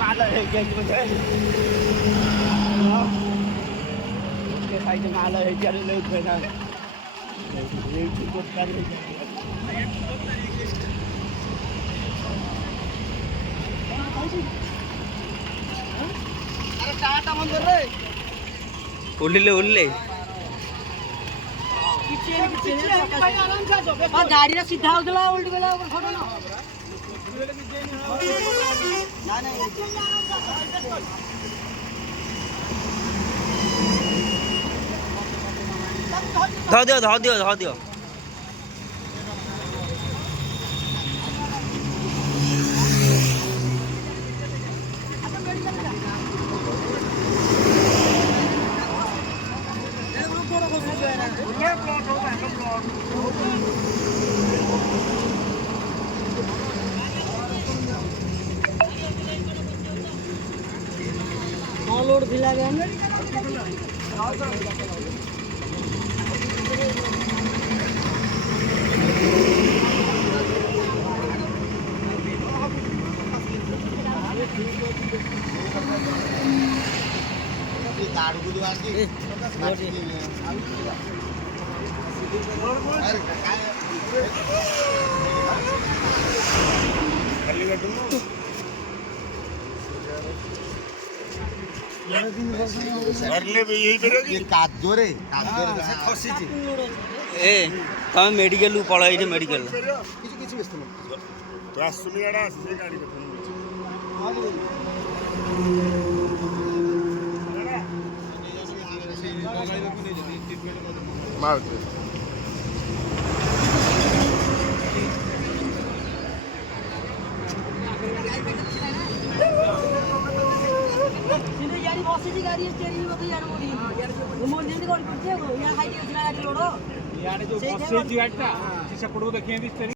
माल है क्या मुझे साइड माल है क्या लोग बना ये कुछ कर अरे टाटा मन कर रे उल्ले गाड़ी सीधा होगला उल्टी बेला फोटो ना ध दियो लोड भी लगे तमें मेडिकल पलि मेडिकल गाड़ी स्टेरिंग में यार मोर जल्दी कौन करते हो यार हाइट उतना गाड़ी लोडो यार जो बस से गाड़ी था शीशा पड़ो देखिए